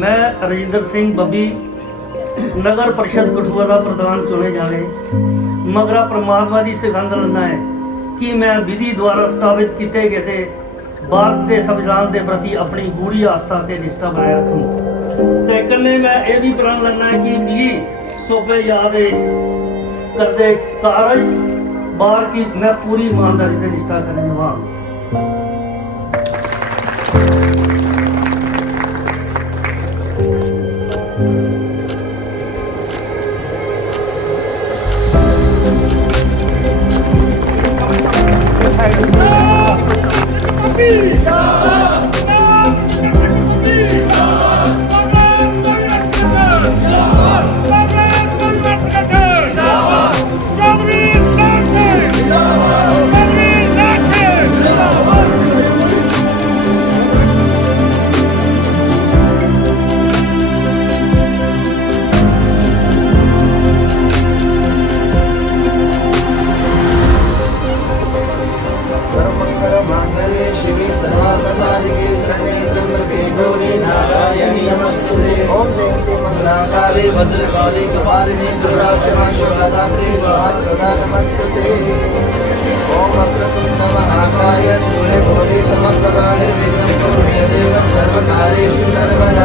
मैं रजिंदर सिंह बब्बी नगर परिषद कठुआ का प्रधान चुने जाने मगरा परमात्मा की सगंध लेना है कि मैं विधि द्वारा स्थापित किए गए भारत के संविधान के प्रति अपनी गूढ़ी आस्था से निष्ठा बनाए रखूँ। तो कन्ने मैं ये भी प्रण लेना है कि भी सौंपे याद करते कारज बार की मैं पूरी ईमानदारी से निष्ठा करने निभाऊँ। मंगलाकाले भद्रकाली कपालिनी दुर्गाक्षमा शिवदात्री स्वाहा नमस्तुते। ओम वक्रतुंड महाकाय सूर्यकोटि समप्रभा निर्विघ्नं कुरु मे देव सर्वकार्येषु सर्वदा।